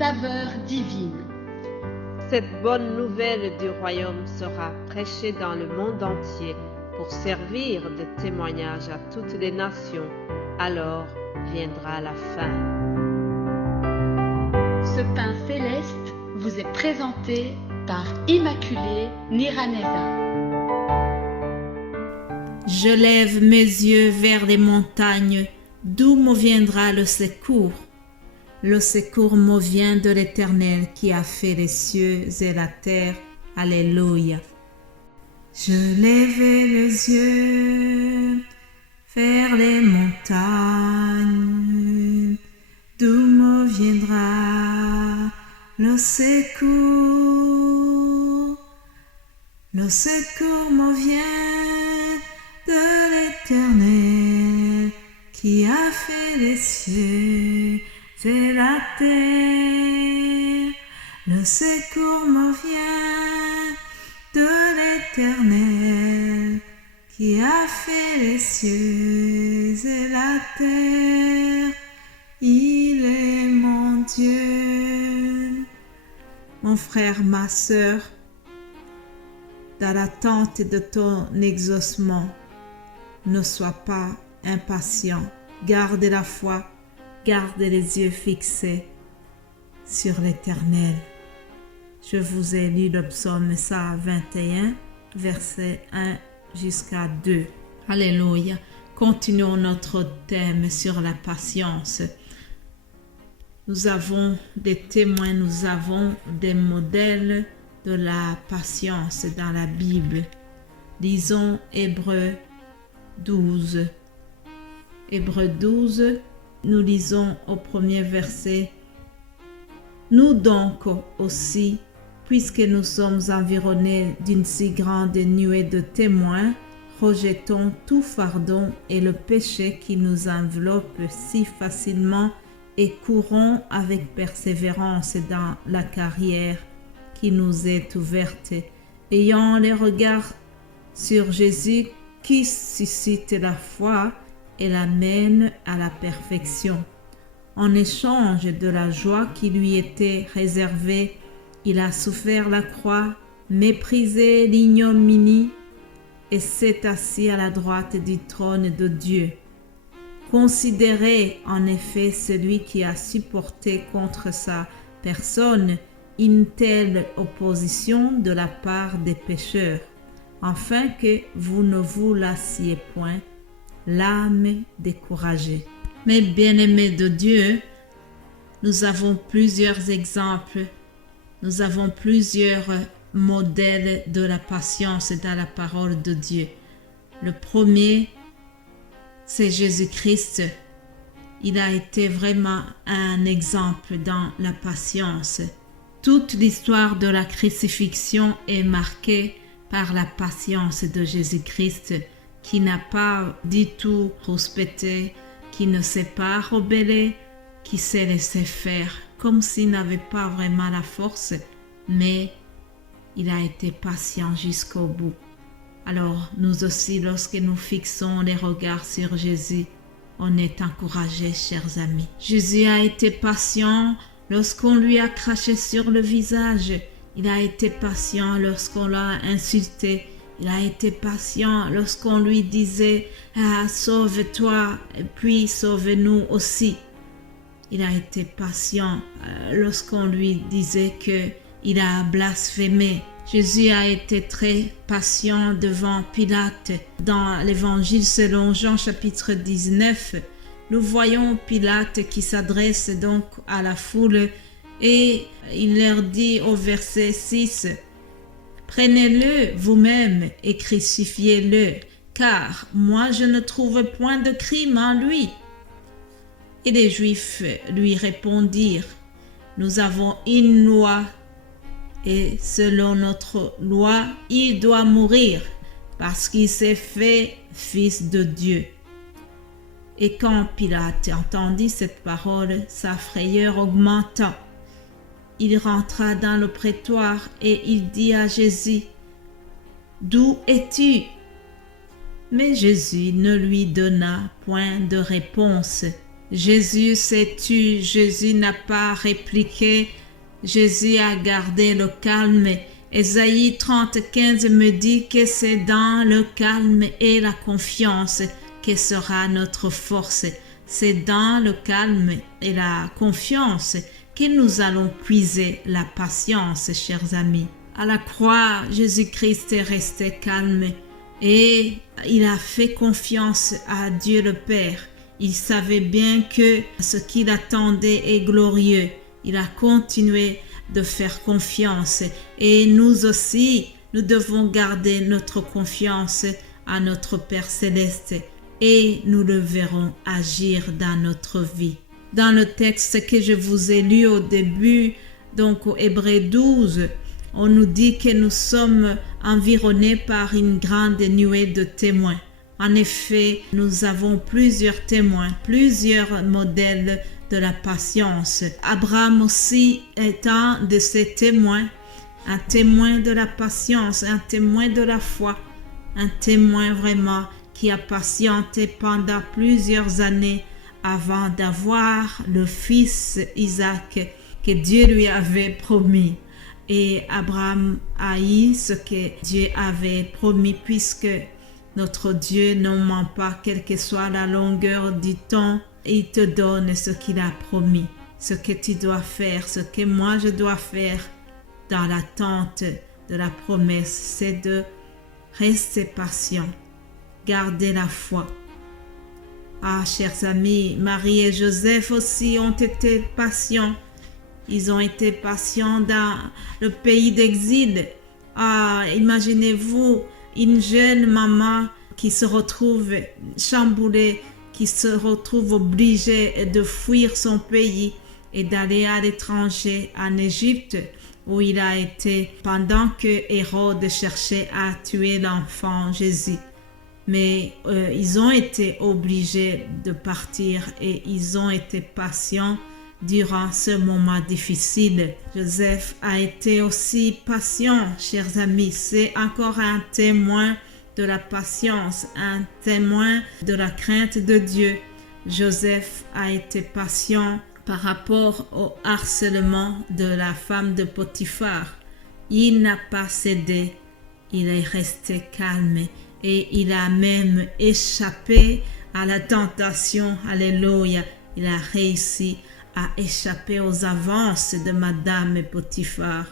saveur divine. Cette bonne nouvelle du royaume sera prêchée dans le monde entier pour servir de témoignage à toutes les nations. Alors viendra la fin. Ce pain céleste vous est présenté par Immaculée Niraneza. Je lève mes yeux vers les montagnes, d'où me viendra le secours. Le secours me vient de l'Éternel qui a fait les cieux et la terre. Alléluia. Je lève les yeux vers les montagnes, d'où me viendra le secours. Le secours me vient de l'Éternel qui a fait les cieux et la terre. Le secours me vient de l'Éternel qui a fait les cieux et la terre. Il est mon Dieu. Mon frère, ma sœur, dans l'attente de ton exaucement, ne sois pas impatient. Garde la foi, garde les yeux fixés sur l'Éternel. Je vous ai lu le psaume 121, versets 1 jusqu'à 2. Alléluia. Continuons notre thème sur la patience. Nous avons des témoins, nous avons des modèles de la patience dans la Bible. Lisons Hébreux 12. Hébreux 12, nous lisons au premier verset. Nous donc aussi, puisque nous sommes environnés d'une si grande nuée de témoins, rejetons tout fardeau et le péché qui nous enveloppe si facilement et courons avec persévérance dans la carrière qui nous est ouverte, ayant les regards sur Jésus qui suscite la foi et l'amène à la perfection. En échange de la joie qui lui était réservée, il a souffert la croix, méprisé l'ignominie et s'est assis à la droite du trône de Dieu. Considérez en effet celui qui a supporté contre sa personne une telle opposition de la part des pécheurs, afin que vous ne vous lassiez point, l'âme découragée. Mes bien-aimés de Dieu, nous avons plusieurs exemples, nous avons plusieurs modèles de la patience dans la parole de Dieu. Le premier, c'est Jésus-Christ. Il a été vraiment un exemple dans la patience. Toute l'histoire de la crucifixion est marquée par la patience de Jésus-Christ, qui n'a pas du tout rouspété, qui ne s'est pas rebellé, qui s'est laissé faire, comme s'il n'avait pas vraiment la force, mais il a été patient jusqu'au bout. Alors, nous aussi, lorsque nous fixons les regards sur Jésus, on est encouragés, chers amis. Jésus a été patient lorsqu'on lui a craché sur le visage. Il a été patient lorsqu'on l'a insulté. Il a été patient lorsqu'on lui disait « Ah, sauve-toi, et puis sauve-nous aussi ». Il a été patient lorsqu'on lui disait qu'il a blasphémé. Jésus a été très patient devant Pilate. Dans l'évangile selon Jean chapitre 19, nous voyons Pilate qui s'adresse donc à la foule et il leur dit au verset 6, « Prenez-le vous-même et crucifiez-le, car moi je ne trouve point de crime en lui. » Et les Juifs lui répondirent, « Nous avons une loi, et selon notre loi, il doit mourir, parce qu'il s'est fait fils de Dieu. » Et quand Pilate entendit cette parole, sa frayeur augmenta. Il rentra dans le prétoire et il dit à Jésus, « D'où es-tu » Mais Jésus ne lui donna point de réponse. Jésus s'est tu, Jésus n'a pas répliqué, Jésus a gardé le calme. Ésaïe 30:15 me dit que c'est dans le calme et la confiance que sera notre force. C'est dans le calme et la confiance que nous allons puiser la patience, chers amis. À la croix, Jésus-Christ est resté calme et il a fait confiance à Dieu le Père. Il savait bien que ce qu'il attendait est glorieux. Il a continué de faire confiance. Et nous aussi, nous devons garder notre confiance à notre Père Céleste et nous le verrons agir dans notre vie. Dans le texte que je vous ai lu au début, donc au Hébreux 12, on nous dit que nous sommes environnés par une grande nuée de témoins. En effet, nous avons plusieurs témoins, plusieurs modèles de la patience. Abraham aussi est un de ces témoins, un témoin de la patience, un témoin de la foi, un témoin vraiment qui a patienté pendant plusieurs années avant d'avoir le fils Isaac que Dieu lui avait promis. Et Abraham a eu ce que Dieu avait promis puisque notre Dieu ne ment pas, quelle que soit la longueur du temps. Il te donne ce qu'il a promis, ce que tu dois faire, ce que moi je dois faire dans l'attente de la promesse, c'est de rester patient, garder la foi. Ah, chers amis, Marie et Joseph aussi ont été patients. Ils ont été patients dans le pays d'exil. Ah, imaginez-vous une jeune maman qui se retrouve chamboulée, qui se retrouve obligée de fuir son pays et d'aller à l'étranger, en Égypte, où il a été pendant que Hérode cherchait à tuer l'enfant Jésus. Mais ils ont été obligés de partir et ils ont été patients durant ce moment difficile. Joseph a été aussi patient, chers amis. C'est encore un témoin de la patience, un témoin de la crainte de Dieu. Joseph a été patient par rapport au harcèlement de la femme de Potiphar. Il n'a pas cédé, il est resté calme et il a même échappé à la tentation. Alléluia, il a réussi à échapper aux avances de Madame Potiphar.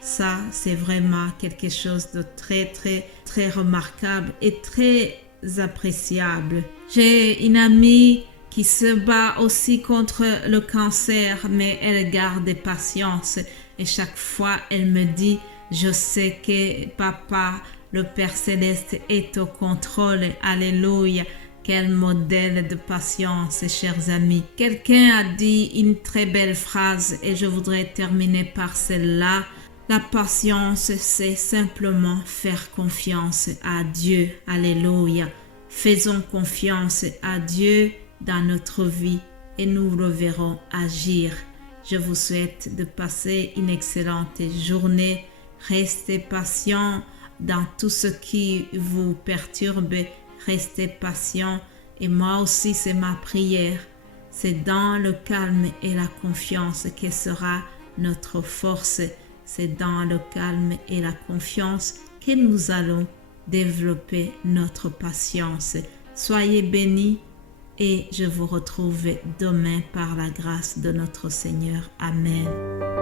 Ça, c'est vraiment quelque chose de très, très, très remarquable et très appréciable. J'ai une amie qui se bat aussi contre le cancer, mais elle garde patience. Et chaque fois, elle me dit, je sais que Papa, le Père Céleste, est au contrôle. Alléluia. Quel modèle de patience, chers amis. Quelqu'un a dit une très belle phrase et je voudrais terminer par celle-là. La patience, c'est simplement faire confiance à Dieu. Alléluia. Faisons confiance à Dieu dans notre vie et nous le verrons agir. Je vous souhaite de passer une excellente journée. Restez patient dans tout ce qui vous perturbe. Restez patient et moi aussi c'est ma prière. C'est dans le calme et la confiance que sera notre force. C'est dans le calme et la confiance que nous allons développer notre patience. Soyez bénis et je vous retrouve demain par la grâce de notre Seigneur. Amen.